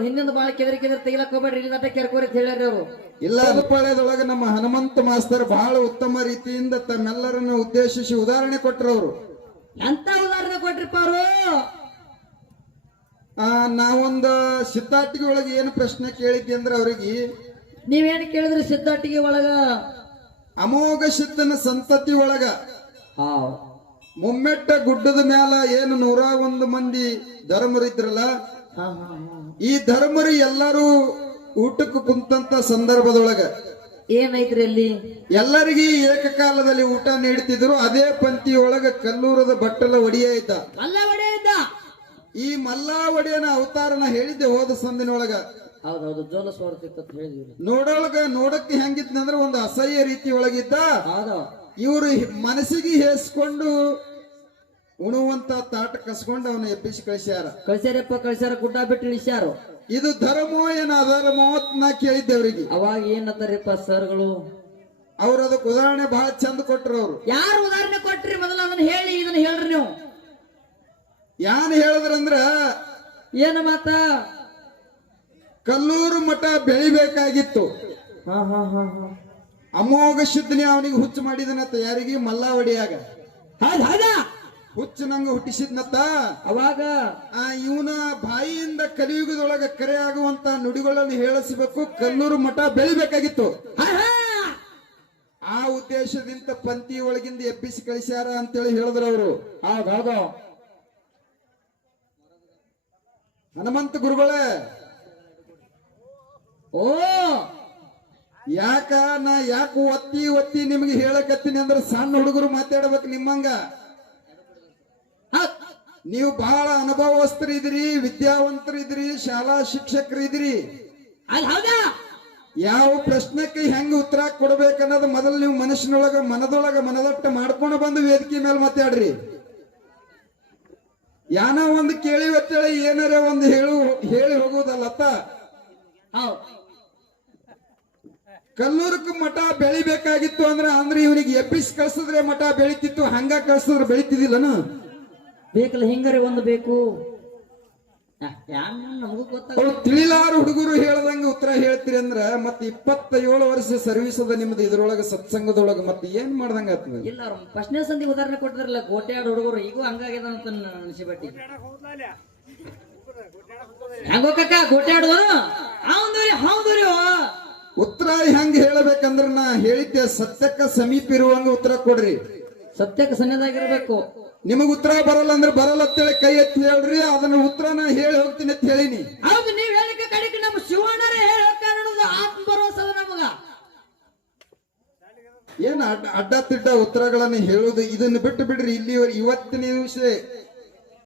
ಅವ್ರು ಹಿಂದಿಂದ ಬಾಳ ಕೆದರಿ ತೆಗಿಲಕ್ ಹೋಗ್ಬೇಡ್ರಿ ಇಲ್ಲಿ ನಟ ಕೆರ್ಕೋರಿ ಅಂತ ಹೇಳ್ಯಾರ ಅವರು. ಇಲ್ಲ ಪಾಳ್ಯದೊಳಗ ನಮ್ಮ ಹನುಮಂತ ಮಾಸ್ತರ್ ಬಹಳ ಉತ್ತಮ ರೀತಿಯಿಂದ ತಮ್ಮೆಲ್ಲರನ್ನು ಉದ್ದೇಶಿಸಿ ಉದಾಹರಣೆ ಕೊಟ್ರು ಅವರು. ಎಂತ ಉದಾಹರಣೆ ಕೊಟ್ರಿಪ್ಪ ಅವರು? ನಾವೊಂದು ಸಿದ್ಧಾಟಿಗೆ ಒಳಗೆ ಏನು ಪ್ರಶ್ನೆ ಕೇಳಿದ್ದೆ ಅಂದ್ರೆ ಅವ್ರಿಗೆ, ನೀವೇನು ಕೇಳಿದ್ರಿ ಸಿದ್ಧಾಟಿಗೆ ಒಳಗ? ಅಮೋಘ ಸಿದ್ಧನ ಸಂತತಿ ಒಳಗ ಮುಮ್ಮೆಟ್ಟ ಗುಡ್ಡದ ಮ್ಯಾಲ ಏನು 101 ಮಂದಿ ಧರ್ಮರು ಇದ್ರಲ್ಲ, ಈ ಧರ್ಮರು ಎಲ್ಲರೂ ಊಟಕ್ಕೆ ಕುಂತಂತ ಸಂದರ್ಭದೊಳಗ ಏನೈತ್ರಿ ಅಲ್ಲಿ? ಎಲ್ಲರಿಗೂ ಏಕಕಾಲದಲ್ಲಿ ಊಟ ನೀಡ್ತಿದ್ರು. ಅದೇ ಪಂಕ್ತಿ ಒಳಗ ಕಲ್ಲೂರದ ಬಟ್ಟಲ ಒಡೆಯ ಇದ್ದ. ಈ ಮಲ್ಲಾ ಒಡೆಯನ ಅವತಾರನ ಹೇಳಿದ್ದೆ ಹೋದ ಸಂದಿನೊಳಗ. ಹೌದೌದು, ಜೋಲಸ್ವಾರ್ಥ ಹೇಳಿದ್ವಿ. ನೋಡಕ್ಕೆ ಹೆಂಗಿತ್ತಂದ್ರೆ ಒಂದು ಅಸಹ್ಯ ರೀತಿ ಒಳಗಿದ್ದ. ಇವರು ಮನಸ್ಸಿಗೆ ಹೇಸ್ಕೊಂಡು ಉಣುವಂತ ತಾಟ ಕಸ್ಕೊಂಡು ಅವನ ಎಬ್ಬಿಸಿ ಕಳಿಸ್ಯಾರ. ಗುಡ್ಡ ಬಿಟ್ಟು ಇಳಿಸ್ಯಾರು. ಇದು ಧರ್ಮೋ ಏನ ಅಧರ್ಮೋ ನಾ ಕೇಳಿದ್ದೆ ಅವ್ರಿಗೆ. ಅವಾಗ ಏನಂತಾರಪ್ಪ ಸರ್ಗಳು? ಅವ್ರ ಅದಕ್ಕೆ ಉದಾಹರಣೆ ಬಹಳ ಚಂದ ಕೊಟ್ರು. ಅವ್ರು ಯಾರು ಉದಾಹರಣೆ ಕೊಟ್ರಿ? ಮೊದಲು ಅದನ್ನ ಹೇಳಿ, ಇದನ್ನ ಹೇಳ್ರಿ ನೀವು. ಯಾನ್ ಹೇಳಿದ್ರಂದ್ರ ಏನು ಮಾತ? ಕಲ್ಲೂರು ಮಠ ಬೆಳಿಬೇಕಾಗಿತ್ತು. ಅಮೋಘ ಸಿದ್ಧನೇ ಅವನಿಗೆ ಹುಚ್ಚು ಮಾಡಿದನತ್ತ. ಯಾರಿಗೆ? ಮಲ್ಲಾ ಒಡೆಯಾಗ ಹುಚ್ಚು ನಂಗ ಹುಟ್ಟಿಸಿದ್ನತ್ತ. ಅವಾಗ ಇವನ ಬಾಯಿಯಿಂದ ಕಲಿಯುಗದೊಳಗ ಕರೆ ಆಗುವಂತ ನುಡಿಗಳನ್ನು ಹೇಳಿಸಬೇಕು. ಕಲ್ಲೂರು ಮಠ ಬೆಳಿಬೇಕಾಗಿತ್ತು. ಆ ಉದ್ದೇಶದಿಂದ ಪಂಕ್ತಿ ಒಳಗಿಂದ ಎಬ್ಬಿಸಿ ಕಳಿಸ್ಯಾರ ಅಂತೇಳಿ ಹೇಳಿದ್ರು ಅವರು. ಹೌದು, ಹನುಮಂತ ಗುರುಗಳೇ, ಓ ಯಾಕ ಒತ್ತಿ ನಿಮ್ಗೆ ಹೇಳಕತ್ತೀನಿ ಅಂದ್ರೆ ಸಣ್ಣ ಹುಡುಗರು ಮಾತಾಡ್ಬೇಕು ನಿಮ್ಮಂಗ. ನೀವು ಬಹಳ ಅನುಭವಸ್ಥರು ಇದ್ರಿ, ವಿದ್ಯಾವಂತರು ಇದ್ರಿ, ಶಾಲಾ ಶಿಕ್ಷಕರು ಇದ್ರಿ. ಯಾವ ಪ್ರಶ್ನೆಗೆ ಹೆಂಗ ಉತ್ತರ ಕೊಡ್ಬೇಕನ್ನೋದು ಮೊದಲು ನೀವು ಮನದೊಳಗ ಮನದಟ್ಟ ಮಾಡ್ಕೊಂಡು ಬಂದು ವೇದಿಕೆ ಮೇಲೆ ಮಾತಾಡ್ರಿ. ಯಾನ ಒಂದು ಕೇಳಿ ಒತ್ತೇಳಿ ಏನಾರ ಒಂದು ಹೇಳಿ ಹೋಗುವುದಲ್ಲತ್ತ. ಕಲ್ಲೂರಕ್ಕೆ ಮಠ ಬೆಳಿಬೇಕಾಗಿತ್ತು ಅಂದ್ರೆ ಇವನಿಗೆ ಎಬ್ಬಿಸಿ ಕಳ್ಸಿದ್ರೆ ಮಠ ಬೆಳಿತಿತ್ತು, ಹಂಗ ಕಳ್ಸಿದ್ರೆ ಬೆಳಿತಿದ್ದಿಲ್ಲನು? ಬೇಕಲ್ಲ, ಹಿಂಗಾರೆ ಒಂದು ಬೇಕು. ನಮಗೂ ಗೊತ್ತಾಗ ತಿಳಿಲಾರು ಹುಡುಗರು ಹೇಳ್ದಂಗ ಉತ್ತರ ಹೇಳ್ತೀರಿ ಅಂದ್ರ ಮತ್ತೆ 27 ವರ್ಷ ಸರ್ವಿಸ್ ಅದ ನಿಮ್ದು ಇದ್ರೊಳಗ ಸತ್ಸಂಗದೊಳಗ ಮತ್ತೆ ಏನ್ ಮಾಡ್ದಂಗ ಆಗ್ತದೆ? ಇಲ್ಲ, ಫಸ್ಟ್ನೇ ಸಂಧಿ ಉದಾಹರಣೆ ಕೊಟ್ಟಿದ್ರಲ್ಲ, ಗೋಟ್ಯಾಡ ಹುಡುಗರು ಈಗೂ ಹಂಗಾಗ್ಯದ ಅಂತ ಅನಿಸಿಬಟ್ಟಿ. ಹೆಂಗೋಕಕ್ಕ ಗೋಟ್ಯಾಡೋದು? ಹೌದ್ರಿ. ಉತ್ತರ ಹೆಂಗ ಹೇಳಬೇಕಂದ್ರ ನಾ ಹೇಳಿದ್ದೆ, ಸತ್ಯಕ್ಕ ಸಮೀಪ ಇರುವಂಗ ಉತ್ತರ ಕೊಡ್ರಿ. ಸತ್ಯಕ್ಕೆ ಸಣ್ಣದಾಗಿರ್ಬೇಕು. ನಿಮಗ್ ಉತ್ತರ ಬರಲ್ಲ ಅಂದ್ರೆ ಬರಲ್ಲ ಅಂತೇಳಿ ಕೈ ಎತ್ತಿ ಹೇಳ್ರಿ. ಅದನ್ನ ಉತ್ತರನ ಹೇಳಿ ಹೋಗ್ತೀನಿ ಅಂತ ಹೇಳಿನಿ. ಹೌದು, ನೀವ್ ಹೇಳಿಕೆ ಕಡೆಗೆ ನಮ್ಮ ಶಿವಣ್ಣರೇ ಹೇಳೋದು ಆತ್ಮ ಭರೋಸದ ನಮಗ. ಏನ್ ಅಡ್ಡ ತಿಡ್ಡ ಉತ್ತರಗಳನ್ನ ಹೇಳುದು ಇದನ್ನ ಬಿಟ್ಟು ಬಿಡ್ರಿ. ಇಲ್ಲಿ ಇವತ್ತಿನ ದಿವಸ